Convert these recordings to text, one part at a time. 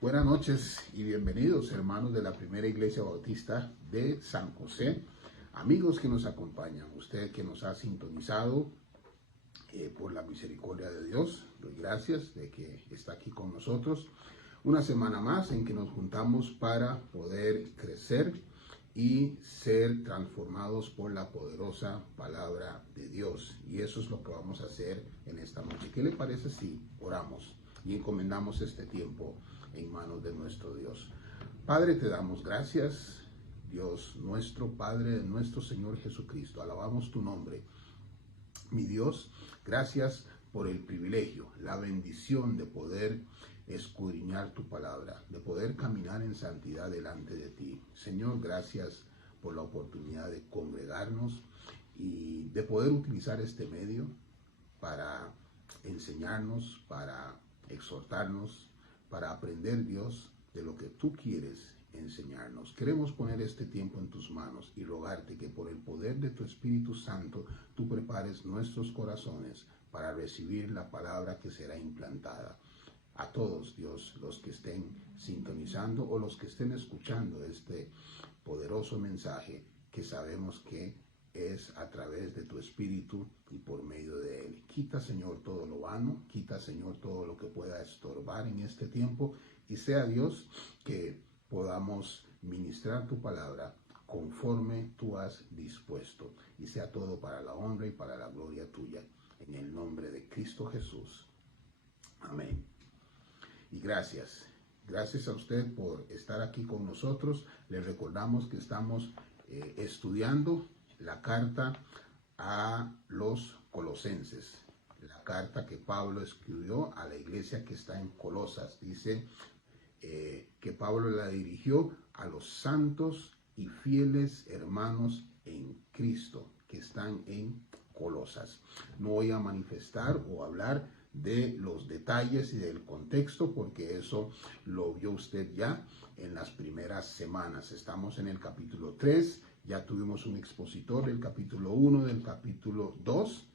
Buenas noches y bienvenidos, hermanos de la Primera Iglesia Bautista de San José, amigos que nos acompañan, usted que nos ha sintonizado por la misericordia de Dios. Doy gracias de que está aquí con nosotros una semana más en que nos juntamos para poder crecer y ser transformados por la poderosa palabra de Dios. Y eso es lo que vamos a hacer en esta noche. ¿Qué le parece si oramos y encomendamos este tiempo en manos de nuestro Dios? Padre, te damos gracias, Dios nuestro, Padre de nuestro Señor Jesucristo. Alabamos tu nombre. Mi Dios, gracias por el privilegio, la bendición de poder escudriñar tu palabra, de poder caminar en santidad delante de ti. Señor, gracias por la oportunidad de congregarnos y de poder utilizar este medio para enseñarnos, para exhortarnos, para aprender, Dios, de lo que tú quieres enseñarnos. Queremos poner este tiempo en tus manos y rogarte que por el poder de tu Espíritu Santo tú prepares nuestros corazones para recibir la palabra que será implantada. A todos, Dios, los que estén sintonizando o los que estén escuchando este poderoso mensaje que sabemos que es a través de tu Espíritu y por medio de él. Quita, Señor, todo lo vano, quita, Señor, todo lo que pueda estorbar en este tiempo y sea, Dios, que podamos ministrar tu palabra conforme tú has dispuesto y sea todo para la honra y para la gloria tuya. En el nombre de Cristo Jesús. Amén. Y gracias. Gracias a usted por estar aquí con nosotros. Les recordamos que estamos estudiando la carta a los Colosenses. La carta que Pablo escribió a la iglesia que está en Colosas. Dice que Pablo la dirigió a los santos y fieles hermanos en Cristo que están en Colosas. No voy a manifestar o hablar de los detalles y del contexto porque eso lo vio usted ya en las primeras semanas. Estamos en el capítulo 3, ya tuvimos un expositor del capítulo 1, del capítulo 2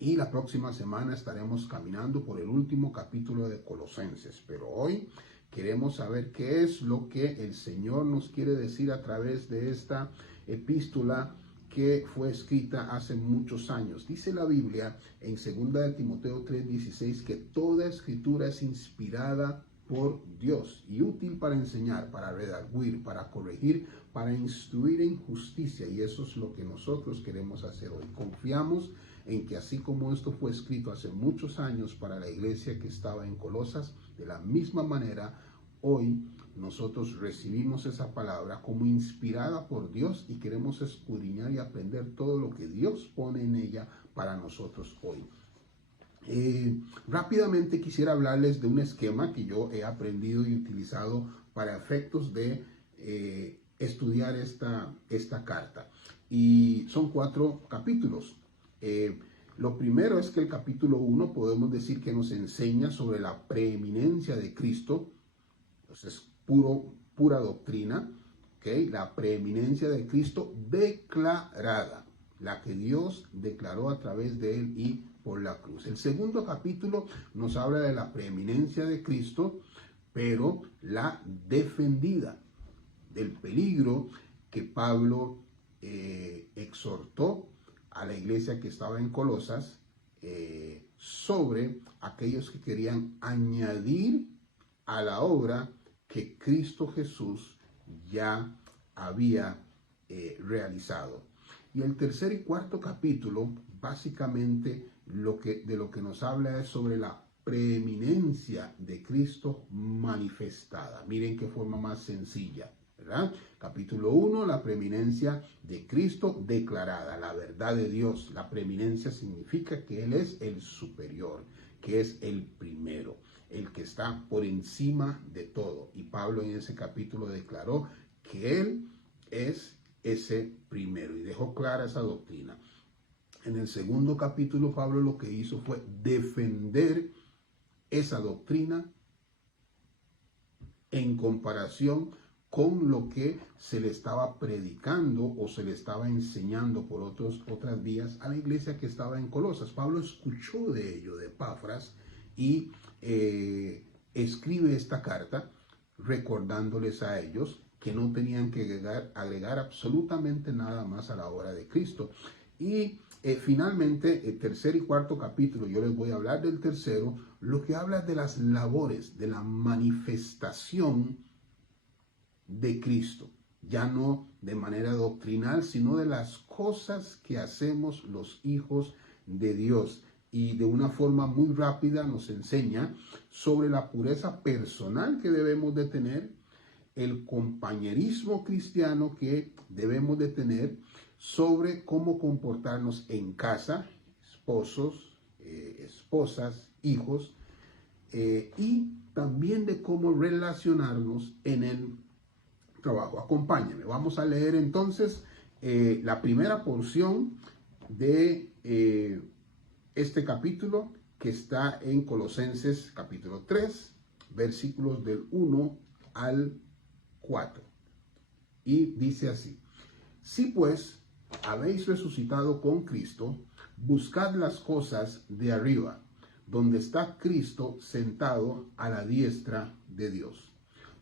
y la próxima semana estaremos caminando por el último capítulo de Colosenses. Pero hoy queremos saber qué es lo que el Señor nos quiere decir a través de esta epístola que fue escrita hace muchos años. Dice la Biblia en 2 de Timoteo 3:16 que toda escritura es inspirada por Dios y útil para enseñar, para redarguir, para corregir, para instruir en justicia. Y eso es lo que nosotros queremos hacer hoy. Confiamos en que así como esto fue escrito hace muchos años para la iglesia que estaba en Colosas, de la misma manera hoy nosotros recibimos esa palabra como inspirada por Dios y queremos escudriñar y aprender todo lo que Dios pone en ella para nosotros hoy. Rápidamente quisiera hablarles de un esquema que yo he aprendido y utilizado para efectos de estudiar esta carta. Y son 4 capítulos. Lo primero es que el capítulo 1 podemos decir que nos enseña sobre la preeminencia de Cristo. Entonces, pura doctrina, ¿okay? La preeminencia de Cristo declarada, la que Dios declaró a través de él y por la cruz. El segundo capítulo nos habla de la preeminencia de Cristo, pero la defendida, del peligro que Pablo exhortó a la iglesia que estaba en Colosas sobre aquellos que querían añadir a la obra que Cristo Jesús ya había realizado. Y el tercer y cuarto capítulo, básicamente de lo que nos habla es sobre la preeminencia de Cristo manifestada. Miren qué forma más sencilla, ¿verdad? Capítulo 1, la preeminencia de Cristo declarada, la verdad de Dios. La preeminencia significa que Él es el superior, que es el primero, el que está por encima de todo. Y Pablo en ese capítulo declaró que Él es ese primero y dejó clara esa doctrina. En el segundo capítulo, Pablo lo que hizo fue defender esa doctrina en comparación con lo que se le estaba predicando o se le estaba enseñando por otras vías a la iglesia que estaba en Colosas. Pablo escuchó de ello, de Epafras, y escribe esta carta recordándoles a ellos que no tenían que agregar absolutamente nada más a la obra de Cristo. Y finalmente, el tercer y cuarto capítulo, yo les voy a hablar del tercero, lo que habla de las labores, de la manifestación de Cristo. Ya no de manera doctrinal, sino de las cosas que hacemos los hijos de Dios. Y de una forma muy rápida nos enseña sobre la pureza personal que debemos de tener, el compañerismo cristiano que debemos de tener, sobre cómo comportarnos en casa, esposos, esposas, hijos, y también de cómo relacionarnos en el trabajo. Acompáñenme. Vamos a leer entonces la primera porción de este capítulo, que está en Colosenses capítulo 3, versículos del 1 al 4. Y dice así: si pues habéis resucitado con Cristo, buscad las cosas de arriba, donde está Cristo sentado a la diestra de Dios.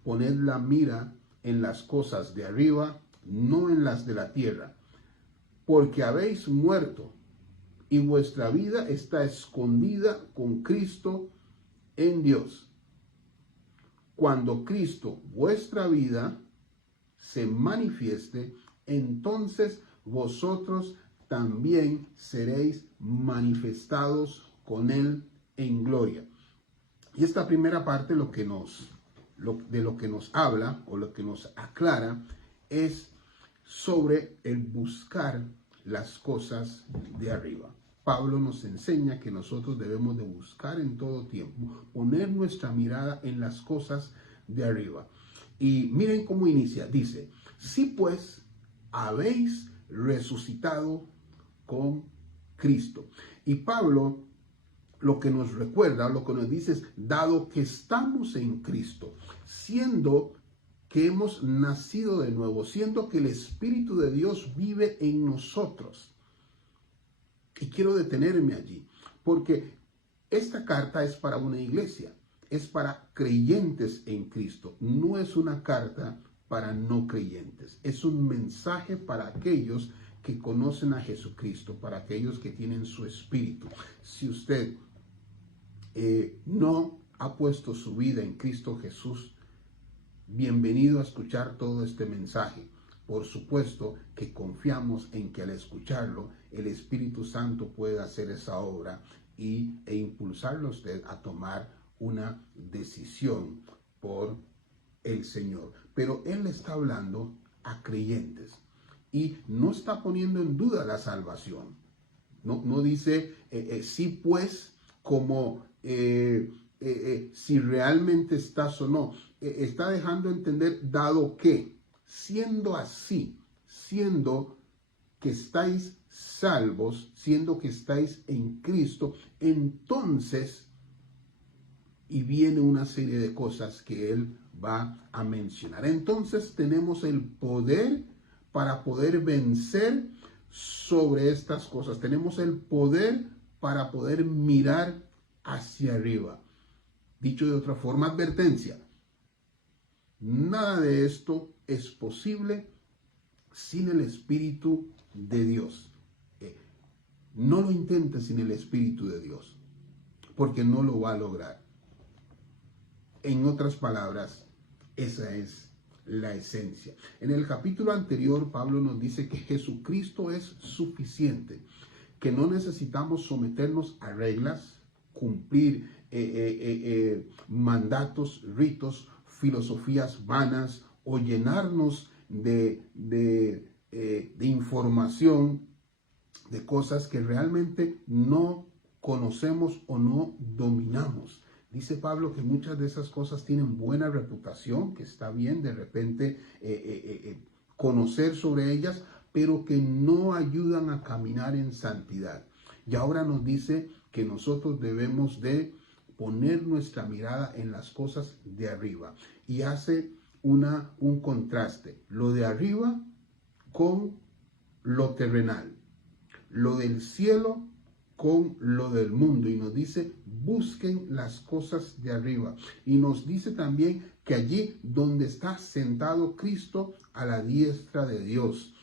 Poned la mira en las cosas de arriba, no en las de la tierra, porque habéis muerto y vuestra vida está escondida con Cristo en Dios. Cuando Cristo, vuestra vida, se manifieste, entonces vosotros también seréis manifestados con Él en gloria. Y esta primera parte de lo que nos habla, o lo que nos aclara, es sobre el buscar las cosas de arriba. Pablo nos enseña que nosotros debemos de buscar en todo tiempo, poner nuestra mirada en las cosas de arriba. Y miren cómo inicia. Dice: si pues habéis resucitado con Cristo. Y Pablo lo que nos recuerda, lo que nos dice es: dado que estamos en Cristo, siendo que hemos nacido de nuevo, siendo que el Espíritu de Dios vive en nosotros. Y quiero detenerme allí, porque esta carta es para una iglesia, es para creyentes en Cristo, no es una carta para no creyentes, es un mensaje para aquellos que conocen a Jesucristo, para aquellos que tienen su Espíritu. Si usted no ha puesto su vida en Cristo Jesús, bienvenido a escuchar todo este mensaje. Por supuesto que confiamos en que al escucharlo, el Espíritu Santo puede hacer esa obra e impulsarlo a usted a tomar una decisión por el Señor. Pero Él está hablando a creyentes y no está poniendo en duda la salvación. No dice sí pues, como si realmente estás o no. Está dejando entender, dado que, siendo así, siendo que estáis salvos, siendo que estáis en Cristo, entonces, y viene una serie de cosas que él va a mencionar. Entonces tenemos el poder para poder vencer sobre estas cosas. Tenemos el poder para poder mirar hacia arriba. Dicho de otra forma, advertencia: nada de esto es posible sin el Espíritu de Dios. No lo intente sin el Espíritu de Dios, porque no lo va a lograr. En otras palabras, esa es la esencia. En el capítulo anterior, Pablo nos dice que Jesucristo es suficiente, que no necesitamos someternos a reglas, cumplir mandatos, ritos, filosofías vanas o llenarnos de información, de cosas que realmente no conocemos o no dominamos. Dice Pablo que muchas de esas cosas tienen buena reputación, que está bien de repente conocer sobre ellas, pero que no ayudan a caminar en santidad. Y ahora nos dice que nosotros debemos de poner nuestra mirada en las cosas de arriba. Y hace un contraste, lo de arriba con lo terrenal, lo del cielo con lo del mundo, y nos dice busquen las cosas de arriba, y nos dice también que allí donde está sentado Cristo a la diestra de Dios,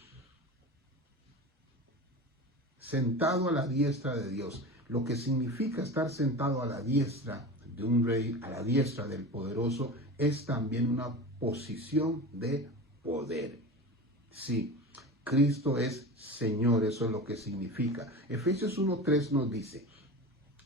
sentado a la diestra de Dios, lo que significa estar sentado a la diestra de un rey, a la diestra del poderoso, es también una posición de poder. Sí, Cristo es Señor, eso es lo que significa. Efesios 1:3 nos dice: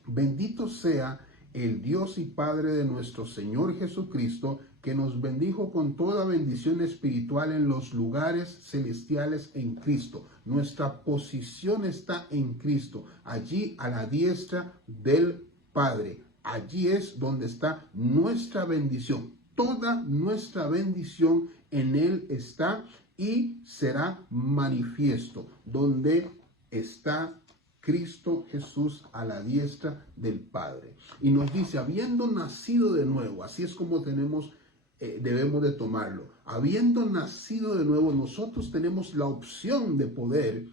bendito sea el Dios y Padre de nuestro Señor Jesucristo, que nos bendijo con toda bendición espiritual en los lugares celestiales en Cristo. Nuestra posición está en Cristo, allí a la diestra del Padre. Allí es donde está nuestra bendición. Toda nuestra bendición en Él está y será manifiesto, donde está Cristo Jesús a la diestra del Padre. Y nos dice, habiendo nacido de nuevo, así es como debemos de tomarlo. Habiendo nacido de nuevo, nosotros tenemos la opción de poder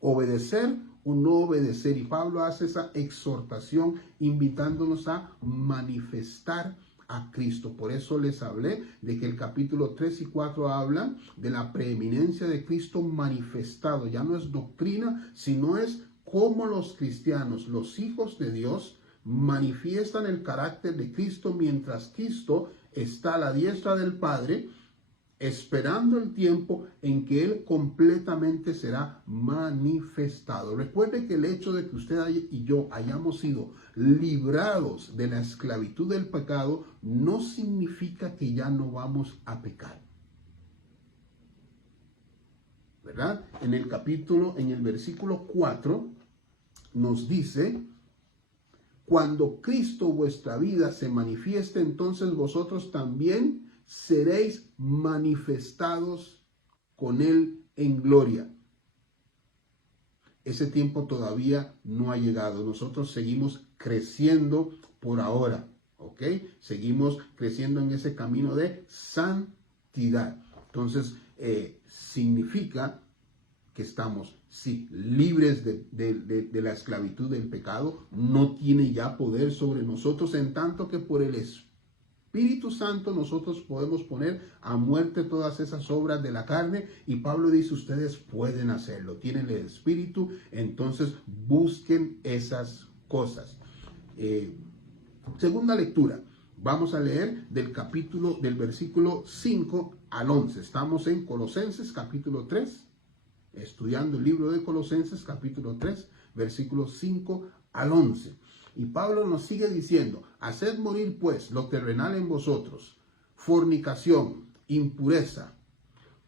obedecer o no obedecer. Y Pablo hace esa exhortación invitándonos a manifestar a Cristo. Por eso les hablé de que el capítulo 3 y 4 hablan de la preeminencia de Cristo manifestado. Ya no es doctrina, sino es cómo los cristianos, los hijos de Dios, manifiestan el carácter de Cristo mientras Cristo está a la diestra del Padre, esperando el tiempo en que Él completamente será manifestado. Recuerde que el hecho de que usted y yo hayamos sido librados de la esclavitud del pecado no significa que ya no vamos a pecar, ¿verdad? En el versículo 4 nos dice: cuando Cristo vuestra vida se manifieste, entonces vosotros también seréis manifestados con Él en gloria. Ese tiempo todavía no ha llegado. Nosotros seguimos creciendo por ahora, ¿ok? Seguimos creciendo en ese camino de santidad. Entonces, significa que estamos, sí, libres de la esclavitud del pecado. No tiene ya poder sobre nosotros, en tanto que por el Espíritu Santo nosotros podemos poner a muerte todas esas obras de la carne. Y Pablo dice, ustedes pueden hacerlo, tienen el Espíritu, entonces busquen esas cosas. Segunda lectura, vamos a leer del versículo 5 al 11. Estamos en Colosenses capítulo 3, estudiando el libro de Colosenses capítulo 3, versículos 5 al 11. Y Pablo nos sigue diciendo: haced morir pues lo terrenal en vosotros, fornicación, impureza,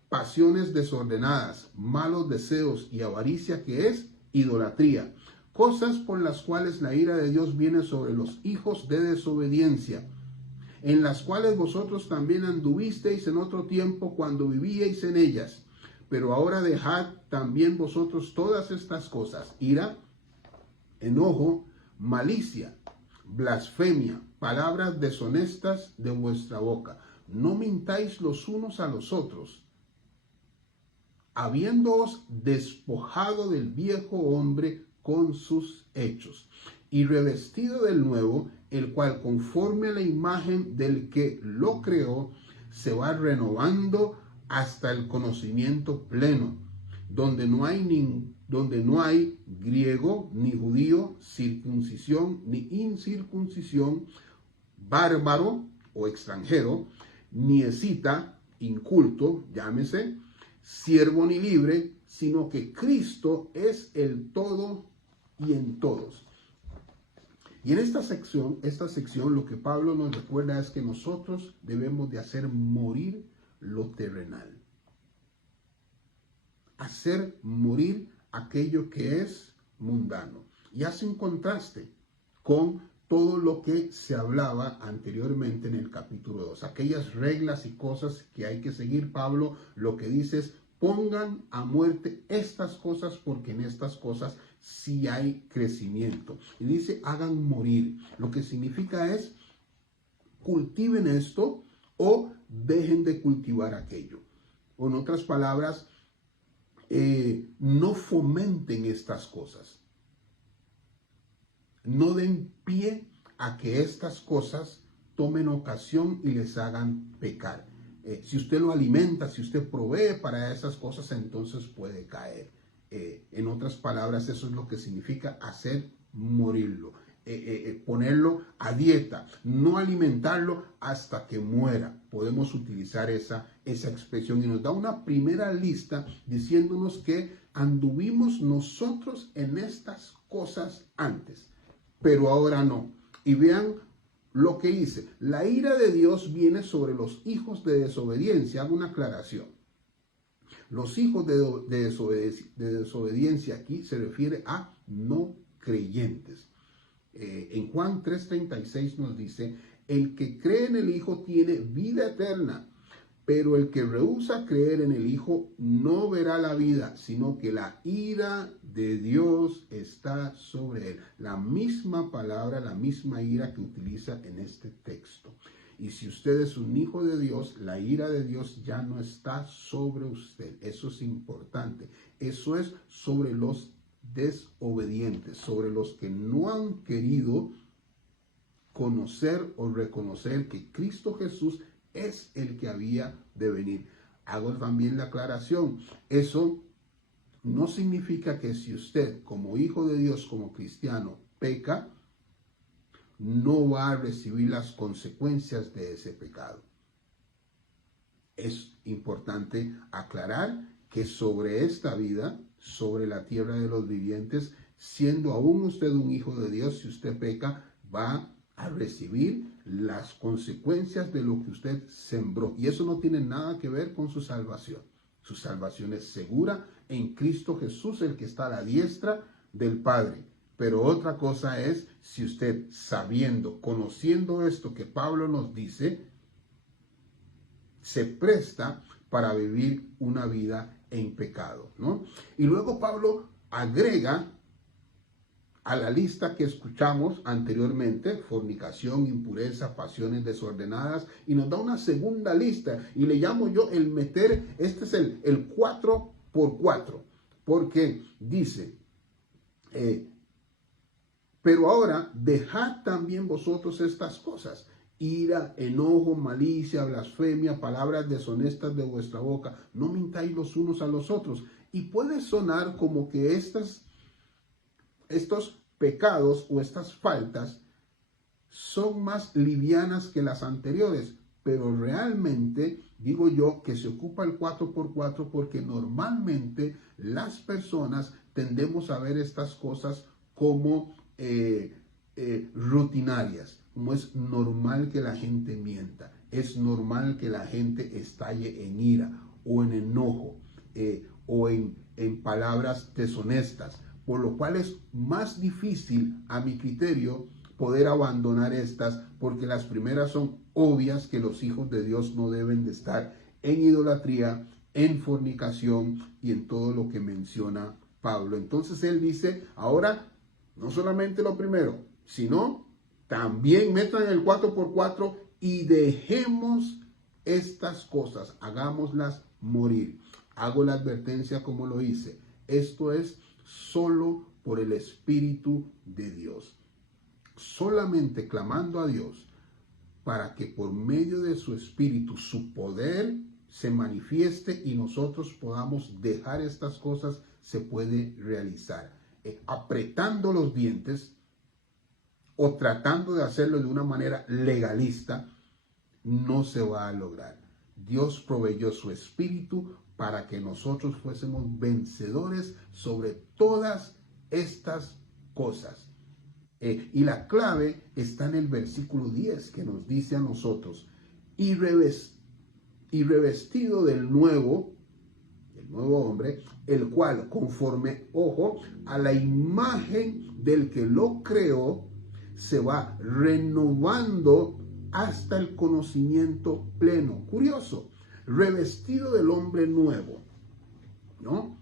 pasiones desordenadas, malos deseos y avaricia, que es idolatría, cosas por las cuales la ira de Dios viene sobre los hijos de desobediencia, en las cuales vosotros también anduvisteis en otro tiempo cuando vivíais en ellas. Pero ahora dejad también vosotros todas estas cosas: ira, enojo, malicia, blasfemia, palabras deshonestas de vuestra boca. No mintáis los unos a los otros, habiéndoos despojado del viejo hombre con sus hechos, y revestido del nuevo, el cual conforme a la imagen del que lo creó, se va renovando hasta el conocimiento pleno, donde no hay griego ni judío, circuncisión ni incircuncisión, bárbaro o extranjero, ni escita, inculto, llámese, siervo ni libre, sino que Cristo es el todo y en todos. Y en esta sección, lo que Pablo nos recuerda es que nosotros debemos de hacer morir lo terrenal. Hacer morir aquello que es mundano. Y hace un contraste con todo lo que se hablaba anteriormente en el capítulo 2. Aquellas reglas y cosas que hay que seguir. Pablo lo que dice es: pongan a muerte estas cosas, porque en estas cosas sí hay crecimiento. Y dice, hagan morir. Lo que significa es, cultiven esto o dejen de cultivar aquello. O en otras palabras, no fomenten estas cosas. no den pie a que estas cosas tomen ocasión y les hagan pecar. Si usted lo alimenta, si usted provee para esas cosas, entonces puede caer. En otras palabras, eso es lo que significa hacer morirlo. Ponerlo a dieta, no alimentarlo hasta que muera. Podemos utilizar esa expresión, y nos da una primera lista diciéndonos que anduvimos nosotros en estas cosas antes, pero ahora no. Y vean lo que dice: la ira de Dios viene sobre los hijos de desobediencia. Hago una aclaración. Los hijos de desobediencia aquí se refiere a no creyentes. En Juan 3:36 nos dice: el que cree en el Hijo tiene vida eterna, pero el que rehúsa creer en el Hijo no verá la vida, sino que la ira de Dios está sobre él. La misma palabra, la misma ira que utiliza en este texto. Y si usted es un hijo de Dios, la ira de Dios ya no está sobre usted. Eso es importante. Eso es sobre los desobedientes, sobre los que no han querido conocer o reconocer que Cristo Jesús es el que había de venir. Hago también la aclaración: eso no significa que si usted, como hijo de Dios, como cristiano, peca, no va a recibir las consecuencias de ese pecado. Es importante aclarar que sobre esta vida, sobre la tierra de los vivientes, siendo aún usted un hijo de Dios, si usted peca, va a recibir las consecuencias de lo que usted sembró. Y eso no tiene nada que ver con su salvación. Su salvación es segura en Cristo Jesús, el que está a la diestra del Padre. Pero otra cosa es si usted, sabiendo, conociendo esto que Pablo nos dice, se presta para vivir una vida en pecado, ¿no? Y luego Pablo agrega a la lista que escuchamos anteriormente: fornicación, impureza, pasiones desordenadas, y nos da una segunda lista, y le llamo yo el meter, este es el 4x4, porque dice, pero ahora dejad también vosotros estas cosas: ira, enojo, malicia, blasfemia, palabras deshonestas de vuestra boca. No mintáis los unos a los otros. Y puede sonar como que estos pecados o estas faltas son más livianas que las anteriores, pero realmente digo yo que se ocupa el 4x4 porque normalmente las personas tendemos a ver estas cosas como rutinarias. Como es normal que la gente mienta, es normal que la gente estalle en ira o en enojo o en palabras deshonestas, por lo cual es más difícil, a mi criterio, poder abandonar estas, porque las primeras son obvias, que los hijos de Dios no deben de estar en idolatría, en fornicación y en todo lo que menciona Pablo. Entonces él dice, ahora no solamente lo primero, sino también metan el 4x4 y dejemos estas cosas, hagámoslas morir. Hago la advertencia como lo hice. Esto es solo por el Espíritu de Dios. Solamente clamando a Dios para que por medio de su Espíritu, su poder se manifieste y nosotros podamos dejar estas cosas, se puede realizar. Apretando los dientes o tratando de hacerlo de una manera legalista, no se va a lograr. Dios proveyó su Espíritu para que nosotros fuésemos vencedores sobre todas estas cosas. Y la clave está en el versículo 10, que nos dice a nosotros: y revestido del nuevo hombre, el cual conforme, ojo, a la imagen del que lo creó, se va renovando hasta el conocimiento pleno. Curioso, revestido del hombre nuevo, ¿no?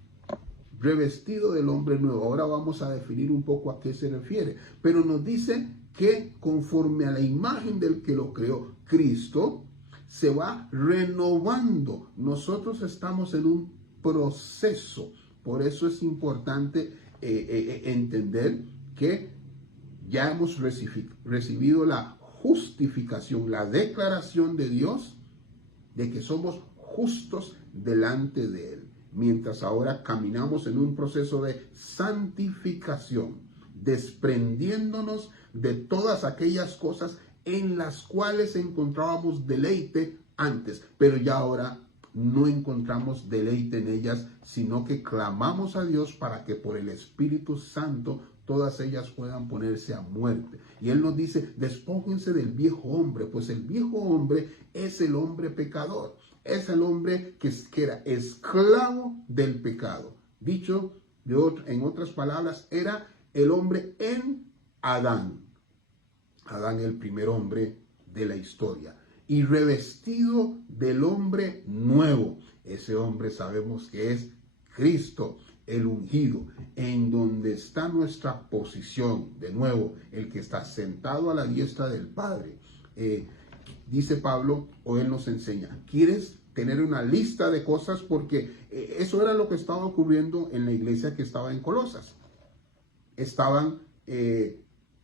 Revestido del hombre nuevo. Ahora vamos a definir un poco a qué se refiere, pero nos dice que conforme a la imagen del que lo creó, Cristo, se va renovando. Nosotros estamos en un proceso, por eso es importante entender que ya hemos recibido la justificación, la declaración de Dios de que somos justos delante de Él, mientras ahora caminamos en un proceso de santificación, desprendiéndonos de todas aquellas cosas en las cuales encontrábamos deleite antes, pero ya ahora no encontramos deleite en ellas, sino que clamamos a Dios para que por el Espíritu Santo todas ellas puedan ponerse a muerte. Y Él nos dice, despójense del viejo hombre, pues el viejo hombre es el hombre pecador, es el hombre que era esclavo del pecado. Dicho en otras palabras, era el hombre en Adán. Adán, el primer hombre de la historia. Y revestido del hombre nuevo. Ese hombre sabemos que es Cristo, el ungido, en donde está nuestra posición. De nuevo, el que está sentado a la diestra del Padre. Dice Pablo, o él nos enseña, ¿quieres tener una lista de cosas? Porque eso era lo que estaba ocurriendo en la iglesia que estaba en Colosas. Estaban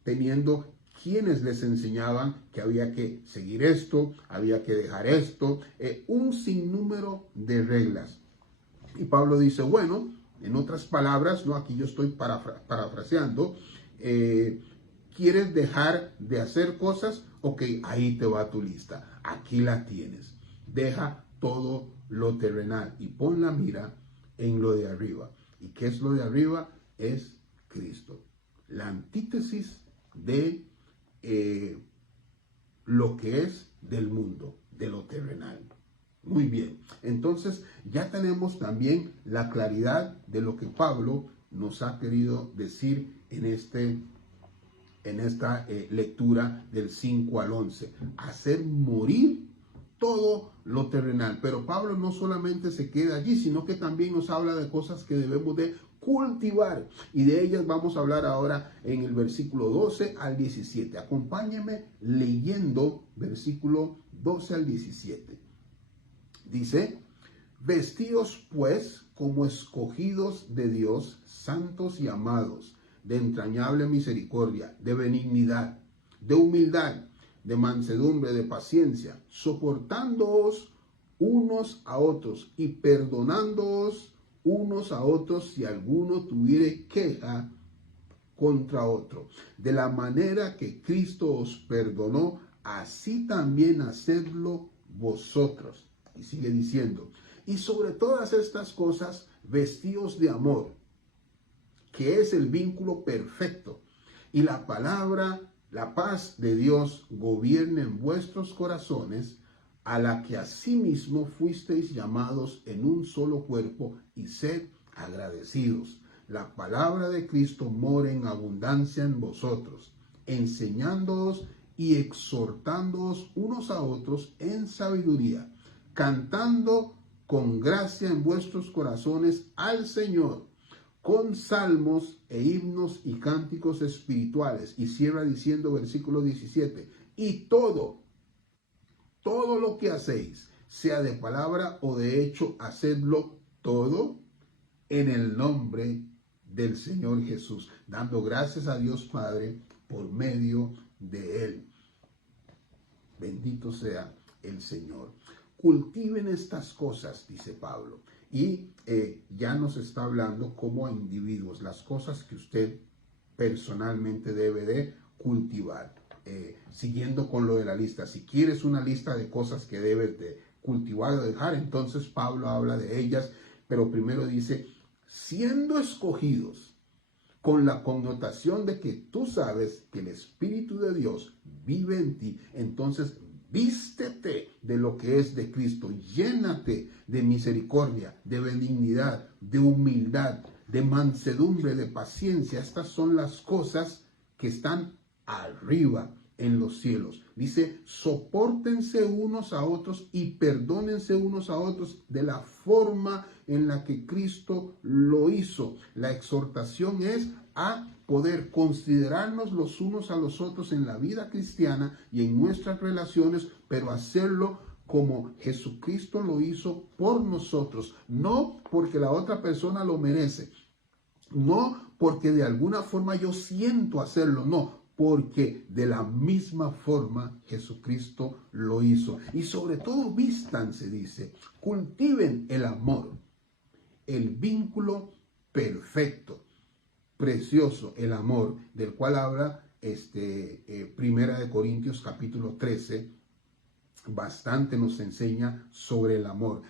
teniendo quienes les enseñaban que había que seguir esto, había que dejar esto, un sinnúmero de reglas. Y Pablo dice, bueno, en otras palabras, no, aquí yo estoy parafraseando, ¿quieres dejar de hacer cosas? Ok, ahí te va tu lista, aquí la tienes. Deja todo lo terrenal y pon la mira en lo de arriba. ¿Y qué es lo de arriba? Es Cristo. La antítesis de lo que es del mundo, de lo terrenal. Muy bien, entonces ya tenemos también la claridad de lo que Pablo nos ha querido decir en esta lectura del 5 al 11. Hacer morir todo lo terrenal. Pero Pablo no solamente se queda allí, sino que también nos habla de cosas que debemos de cultivar. Y de ellas vamos a hablar ahora en el versículo 12 al 17. Acompáñenme leyendo versículo 12 al 17. Dice, vestidos pues como escogidos de Dios, santos y amados, de entrañable misericordia, de benignidad, de humildad, de mansedumbre, de paciencia, soportándoos unos a otros y perdonándoos unos a otros si alguno tuviere queja contra otro. De la manera que Cristo os perdonó, así también hacedlo vosotros. Y sigue diciendo, y sobre todas estas cosas, vestíos de amor, que es el vínculo perfecto, y la palabra, la paz de Dios gobierne en vuestros corazones, a la que asimismo fuisteis llamados en un solo cuerpo, y sed agradecidos. La palabra de Cristo mora en abundancia en vosotros, enseñándoos y exhortándoos unos a otros en sabiduría, cantando con gracia en vuestros corazones al Señor, con salmos e himnos y cánticos espirituales. Y cierra diciendo versículo 17, y todo lo que hacéis, sea de palabra o de hecho, hacedlo todo en el nombre del Señor Jesús, dando gracias a Dios Padre por medio de Él. Bendito sea el Señor. Cultiven estas cosas, dice Pablo. Y ya nos está hablando como a individuos, las cosas que usted personalmente debe de cultivar. Siguiendo con lo de la lista, si quieres una lista de cosas que debes de cultivar o dejar, entonces Pablo habla de ellas, pero primero dice, siendo escogidos, con la connotación de que tú sabes que el Espíritu de Dios vive en ti, entonces vístete de lo que es de Cristo, llénate de misericordia, de benignidad, de humildad, de mansedumbre, de paciencia. Estas son las cosas que están arriba en los cielos. Dice, sopórtense unos a otros y perdónense unos a otros de la forma en la que Cristo lo hizo. La exhortación es a poder considerarnos los unos a los otros en la vida cristiana y en nuestras relaciones, pero hacerlo como Jesucristo lo hizo por nosotros, no porque la otra persona lo merece, no porque de alguna forma yo siento hacerlo, no, porque de la misma forma Jesucristo lo hizo. Y sobre todo vístanse, dice, cultiven el amor, el vínculo perfecto, precioso, el amor, del cual habla Primera de Corintios capítulo 13, bastante nos enseña sobre el amor.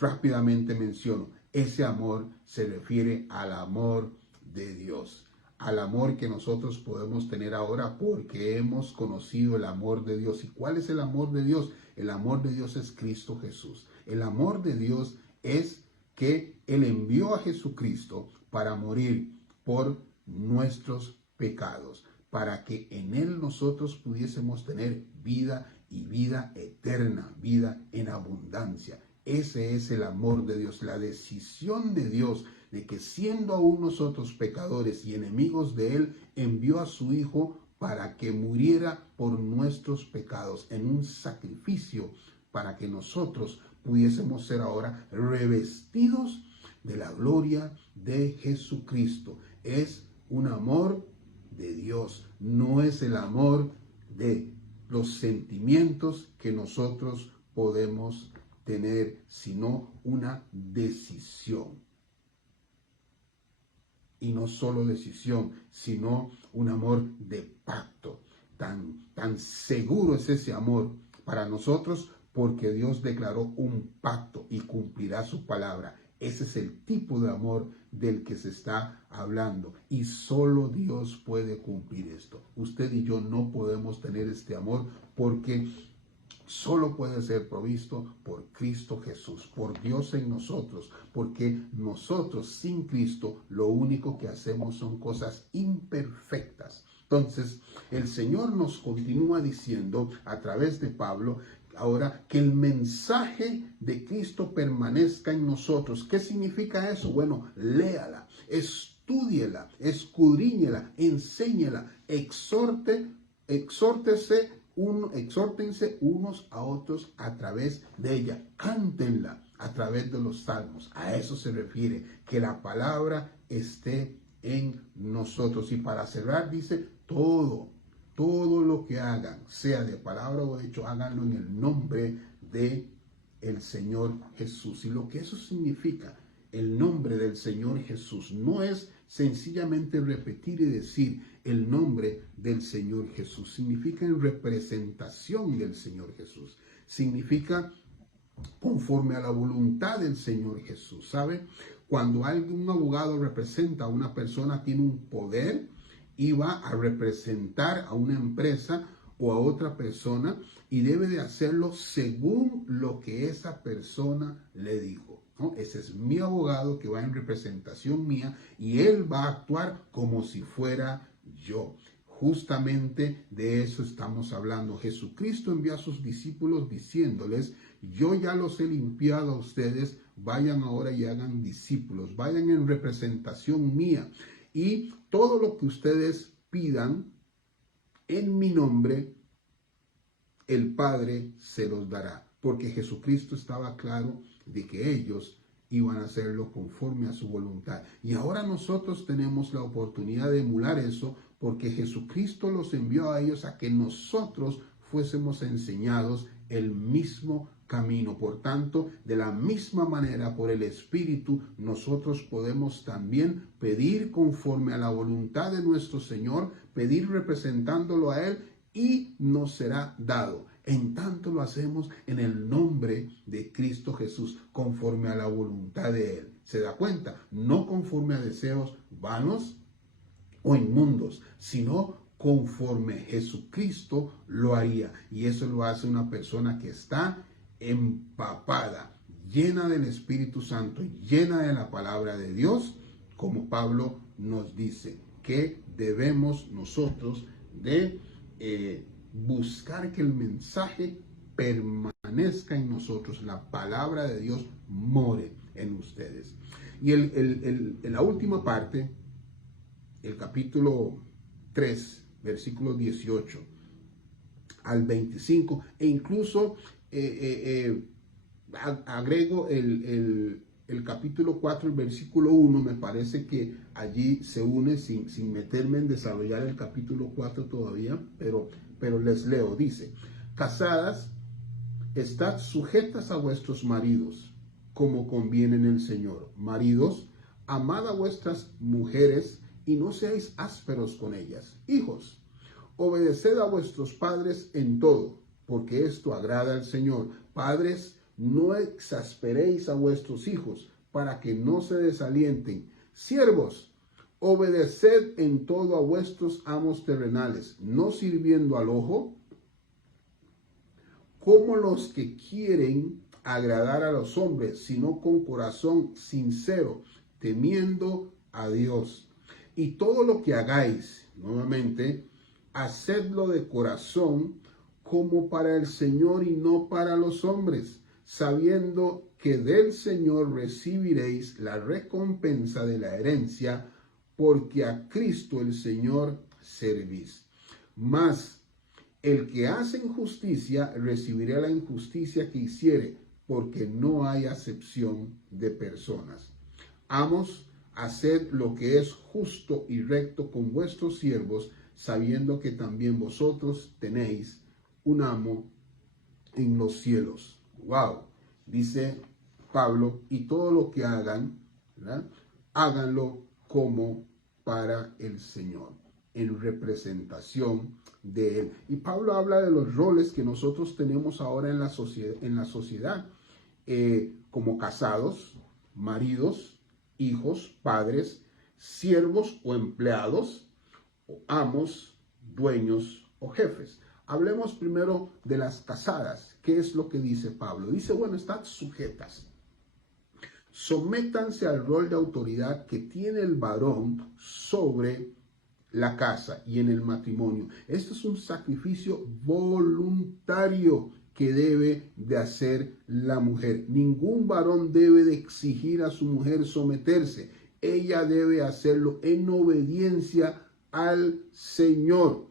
Rápidamente menciono, ese amor se refiere al amor de Dios, al amor que nosotros podemos tener ahora porque hemos conocido el amor de Dios. ¿Y cuál es el amor de Dios? El amor de Dios es Cristo Jesús. El amor de Dios es que Él envió a Jesucristo para morir por nuestros pecados, para que en Él nosotros pudiésemos tener vida y vida eterna, vida en abundancia. Ese es el amor de Dios, la decisión de Dios de que siendo aún nosotros pecadores y enemigos de Él, envió a su Hijo para que muriera por nuestros pecados en un sacrificio para que nosotros pudiésemos ser ahora revestidos de la gloria de Jesucristo. Es un amor de Dios, no es el amor de los sentimientos que nosotros podemos tener, sino una decisión. Y no solo decisión, sino un amor de pacto. Tan seguro es ese amor para nosotros porque Dios declaró un pacto y cumplirá su palabra. Ese es el tipo de amor del que se está hablando y solo Dios puede cumplir esto. Usted y yo no podemos tener este amor porque solo puede ser provisto por Cristo Jesús, por Dios en nosotros, porque nosotros sin Cristo lo único que hacemos son cosas imperfectas. Entonces, el Señor nos continúa diciendo a través de Pablo ahora que el mensaje de Cristo permanezca en nosotros. ¿Qué significa eso? Bueno, léala, estúdiela, escudriñela, enséñela, exhórtense unos a otros a través de ella, cántenla a través de los salmos. A eso se refiere, que la palabra esté en nosotros. Y para cerrar dice, todo lo que hagan, sea de palabra o de hecho, háganlo en el nombre de el Señor Jesús. Y lo que eso significa, el nombre del Señor Jesús, no es sencillamente repetir y decir el nombre del Señor Jesús. Significa en representación del Señor Jesús. Significa conforme a la voluntad del Señor Jesús. ¿Sabe? Cuando un abogado representa a una persona, tiene un poder y va a representar a una empresa o a otra persona y debe de hacerlo según lo que esa persona le dijo, ¿no? Ese es mi abogado que va en representación mía y él va a actuar como si fuera yo. Justamente de eso estamos hablando. Jesucristo envió a sus discípulos diciéndoles, yo ya los he limpiado a ustedes, vayan ahora y hagan discípulos, vayan en representación mía. Y todo lo que ustedes pidan en mi nombre, el Padre se los dará. Porque Jesucristo estaba claro de que ellos iban a hacerlo conforme a su voluntad. Y ahora nosotros tenemos la oportunidad de emular eso porque Jesucristo los envió a ellos a que nosotros fuésemos enseñados el mismo camino. Por tanto, de la misma manera, por el Espíritu, nosotros podemos también pedir conforme a la voluntad de nuestro Señor, pedir representándolo a Él y nos será dado. En tanto lo hacemos en el nombre de Cristo Jesús, conforme a la voluntad de Él. ¿Se da cuenta? No conforme a deseos vanos o inmundos, sino conforme Jesucristo lo haría. Y eso lo hace una persona que está empapada, llena del Espíritu Santo, llena de la palabra de Dios, como Pablo nos dice, que debemos nosotros de buscar que el mensaje permanezca en nosotros, la palabra de Dios more en ustedes. Y en la última parte, el capítulo 3, versículos 18 al 25, e incluso agrego el capítulo 4, el versículo 1, me parece que allí se une sin meterme en desarrollar el capítulo 4 todavía, pero les leo, dice, casadas, estad sujetas a vuestros maridos, como conviene en el Señor. Maridos, amad a vuestras mujeres y no seáis ásperos con ellas. Hijos, obedeced a vuestros padres en todo, porque esto agrada al Señor. Padres, no exasperéis a vuestros hijos, para que no se desalienten. Siervos, obedeced en todo a vuestros amos terrenales, no sirviendo al ojo, como los que quieren agradar a los hombres, sino con corazón sincero, temiendo a Dios. Y todo lo que hagáis, nuevamente, hacedlo de corazón, como para el Señor y no para los hombres, sabiendo que del Señor recibiréis la recompensa de la herencia, porque a Cristo el Señor servís. Mas el que hace injusticia recibirá la injusticia que hiciere, porque no hay acepción de personas. Amos, haced lo que es justo y recto con vuestros siervos, sabiendo que también vosotros tenéis un amo en los cielos. Wow, dice Pablo, y todo lo que hagan, ¿verdad? Háganlo como para el Señor, en representación de Él. Y Pablo habla de los roles que nosotros tenemos ahora en la sociedad, como casados, maridos, hijos, padres, siervos o empleados, o amos, dueños o jefes. Hablemos primero de las casadas. ¿Qué es lo que dice Pablo? Dice, bueno, estad sujetas. Sométanse al rol de autoridad que tiene el varón sobre la casa y en el matrimonio. Esto es un sacrificio voluntario que debe de hacer la mujer. Ningún varón debe de exigir a su mujer someterse. Ella debe hacerlo en obediencia al Señor.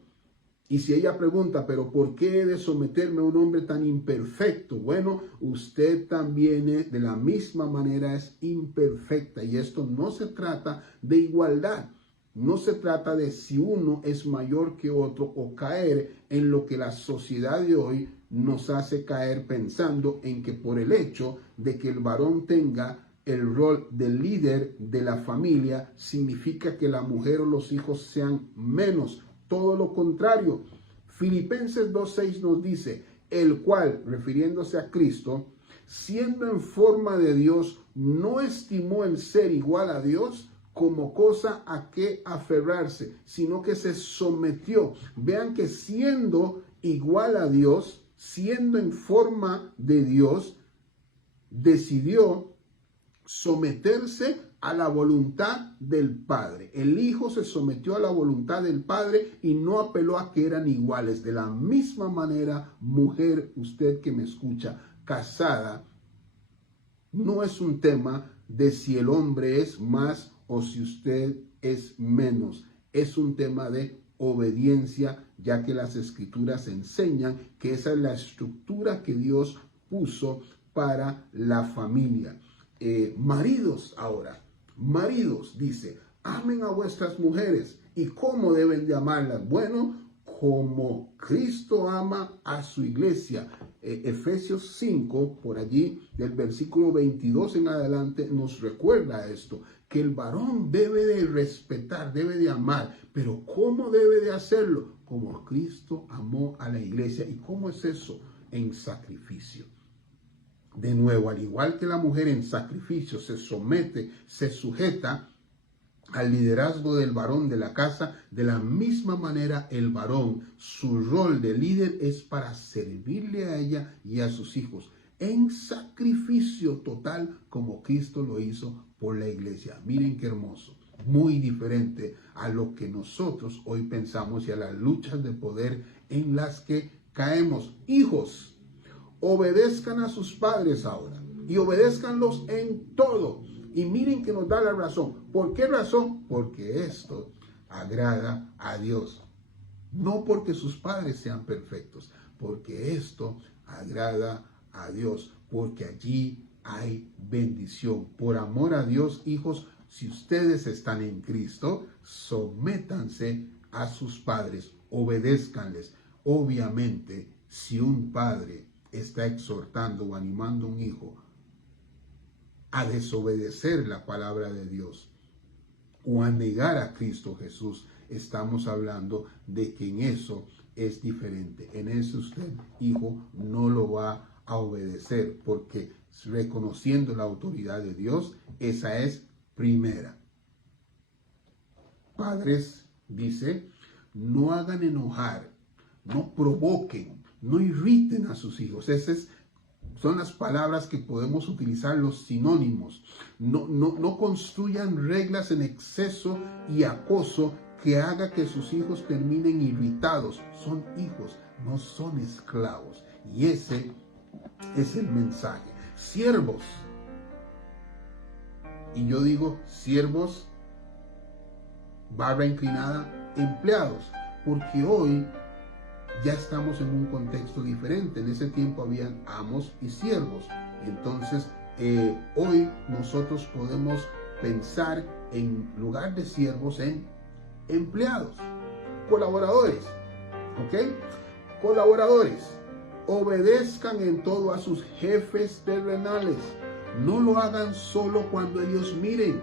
Y si ella pregunta, pero ¿por qué he de someterme a un hombre tan imperfecto? Bueno, usted también de la misma manera es imperfecta. Y esto no se trata de igualdad. No se trata de si uno es mayor que otro o caer en lo que la sociedad de hoy nos hace caer pensando en que por el hecho de que el varón tenga el rol de líder de la familia, significa que la mujer o los hijos sean menos. Todo lo contrario. Filipenses 2:6 nos dice, el cual, refiriéndose a Cristo, siendo en forma de Dios, no estimó el ser igual a Dios como cosa a que aferrarse, sino que se sometió. Vean que siendo igual a Dios, siendo en forma de Dios, decidió someterse a la voluntad del Padre. El Hijo se sometió a la voluntad del Padre y no apeló a que eran iguales. De la misma manera, mujer, usted que me escucha, casada, no es un tema de si el hombre es más o si usted es menos. Es un tema de obediencia, ya que las Escrituras enseñan que esa es la estructura que Dios puso para la familia. Maridos ahora, maridos, dice, amen a vuestras mujeres. ¿Y cómo deben de amarlas? Bueno, como Cristo ama a su iglesia. Efesios 5, por allí, del versículo 22 en adelante, nos recuerda esto, que el varón debe de respetar, debe de amar. Pero ¿cómo debe de hacerlo? Como Cristo amó a la iglesia. ¿Y cómo es eso? En sacrificio. De nuevo, al igual que la mujer en sacrificio se somete, se sujeta al liderazgo del varón de la casa, de la misma manera el varón, su rol de líder es para servirle a ella y a sus hijos en sacrificio total, como Cristo lo hizo por la iglesia. Miren qué hermoso, muy diferente a lo que nosotros hoy pensamos y a las luchas de poder en las que caemos. Hijos, obedezcan a sus padres ahora y obedézcanlos en todo. Y miren que nos da la razón. ¿Por qué razón? Porque esto agrada a Dios. No porque sus padres sean perfectos, porque esto agrada a Dios. Porque allí hay bendición. Por amor a Dios, hijos, si ustedes están en Cristo, sométanse a sus padres, obedézcanles. Obviamente, si un padre está exhortando o animando a un hijo a desobedecer la palabra de Dios o a negar a Cristo Jesús, estamos hablando de que en eso es diferente. En eso usted, hijo, no lo va a obedecer, porque reconociendo la autoridad de Dios, esa es primera. Padres, dice, no hagan enojar, no provoquen, no irriten a sus hijos. Esas son las palabras que podemos utilizar, los sinónimos. No construyan reglas en exceso y acoso que haga que sus hijos terminen irritados. Son hijos, no son esclavos. Y ese es el mensaje. Siervos. Y yo digo siervos, barra inclinada, empleados. Porque hoy ya estamos en un contexto diferente. En ese tiempo habían amos y siervos. Entonces, hoy nosotros podemos pensar en lugar de siervos en empleados, colaboradores. ¿Ok? Colaboradores. Obedezcan en todo a sus jefes terrenales. No lo hagan solo cuando ellos miren.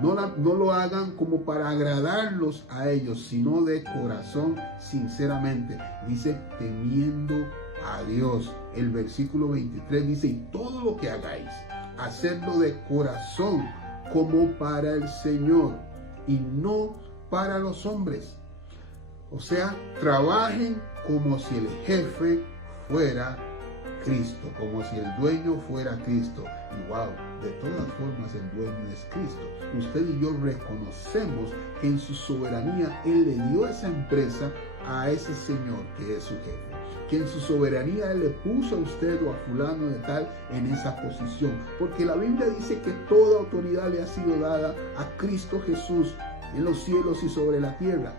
No lo hagan como para agradarlos a ellos, sino de corazón, sinceramente. Dice, temiendo a Dios. El versículo 23 dice, y todo lo que hagáis, hacedlo de corazón, como para el Señor, y no para los hombres. O sea, trabajen como si el jefe fuera Cristo, como si el dueño fuera Cristo. Y wow, de todas formas el dueño es Cristo. Usted y yo reconocemos que en su soberanía Él le dio esa empresa a ese Señor que es su jefe. Que en su soberanía Él le puso a usted o a fulano de tal en esa posición. Porque la Biblia dice que toda autoridad le ha sido dada a Cristo Jesús en los cielos y sobre la tierra.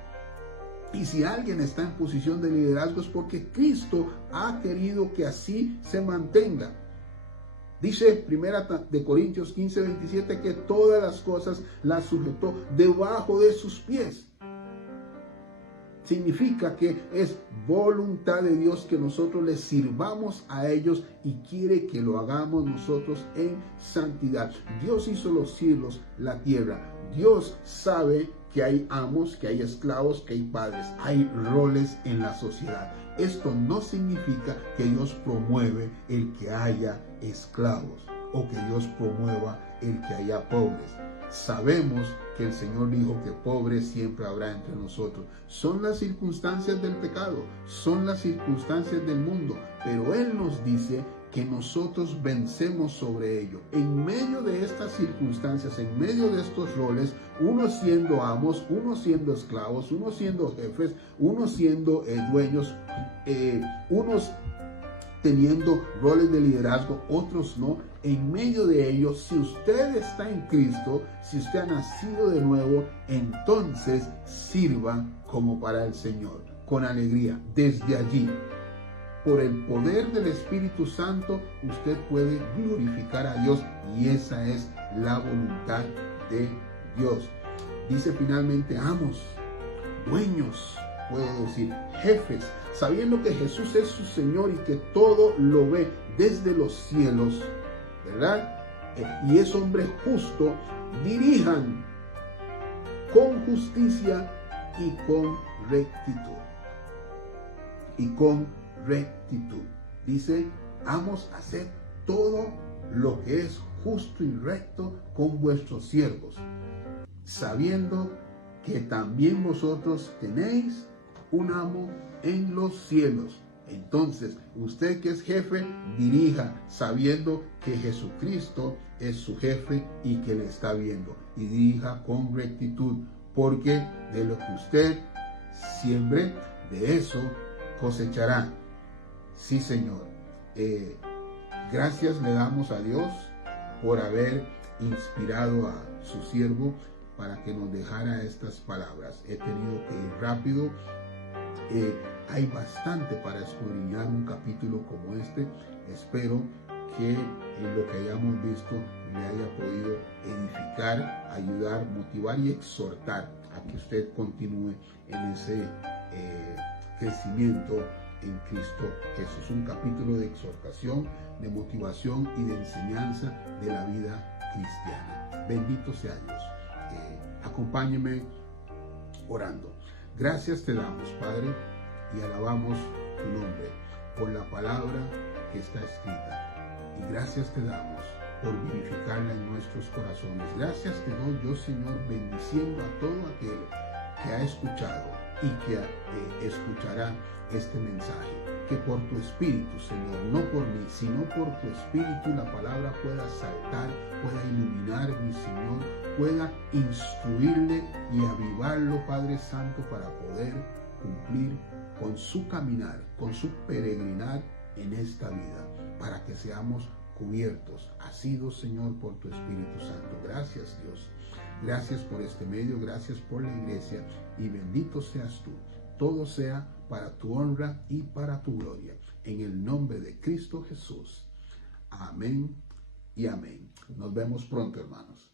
Y si alguien está en posición de liderazgo es porque Cristo ha querido que así se mantenga. Dice 1 Corintios 15:27 que todas las cosas las sujetó debajo de sus pies. Significa que es voluntad de Dios que nosotros les sirvamos a ellos y quiere que lo hagamos nosotros en santidad. Dios hizo los cielos, la tierra. Dios sabe que hay amos, que hay esclavos, que hay padres. Hay roles en la sociedad. Esto no significa que Dios promueve el que haya esclavos o que Dios promueva el que haya pobres. Sabemos que el Señor dijo que pobres siempre habrá entre nosotros. Son las circunstancias del pecado, son las circunstancias del mundo, pero Él nos dice que nosotros vencemos sobre ello. En medio de estas circunstancias, en medio de estos roles, unos siendo amos, unos siendo esclavos, unos siendo jefes, unos siendo dueños, unos teniendo roles de liderazgo, otros no. En medio de ellos, si usted está en Cristo, si usted ha nacido de nuevo, entonces sirva como para el Señor, con alegría. Desde allí, por el poder del Espíritu Santo, usted puede glorificar a Dios y esa es la voluntad de Dios. Dice finalmente, amos, dueños, puedo decir, jefes, sabiendo que Jesús es su Señor y que todo lo ve desde los cielos, ¿verdad? Y es hombre justo, dirijan con justicia y con rectitud. Y con rectitud. Dice, vamos a hacer todo lo que es justo y recto con vuestros siervos, sabiendo que también vosotros tenéis un amo en los cielos. Entonces, usted que es jefe, dirija sabiendo que Jesucristo es su jefe y que le está viendo. Y dirija con rectitud, porque de lo que usted siembre, de eso cosechará. Sí, Señor. Gracias le damos a Dios por haber inspirado a su siervo para que nos dejara estas palabras. He tenido que ir rápido. Hay bastante para escudriñar un capítulo como este. Espero que lo que hayamos visto le haya podido edificar, ayudar, motivar y exhortar a que usted continúe en ese crecimiento en Cristo Jesús. Un capítulo de exhortación, de motivación y de enseñanza de la vida cristiana. Bendito sea Dios. Acompáñeme orando. Gracias te damos, Padre, y alabamos tu nombre por la palabra que está escrita. Y gracias te damos por vivificarla en nuestros corazones. Gracias te doy yo, Señor, bendiciendo a todo aquel que ha escuchado y que escuchará este mensaje. Que por tu Espíritu, Señor, no por mí, sino por tu Espíritu, la palabra pueda saltar, pueda iluminar, mi Señor, pueda instruirle y avivarlo, Padre Santo, para poder cumplir con su caminar, con su peregrinar en esta vida, para que seamos cubiertos, asidos, Señor, por tu Espíritu Santo. Gracias, Dios. Gracias por este medio, gracias por la iglesia, y bendito seas tú. Todo sea para tu honra y para tu gloria. En el nombre de Cristo Jesús. Amén y amén. Nos vemos pronto, hermanos.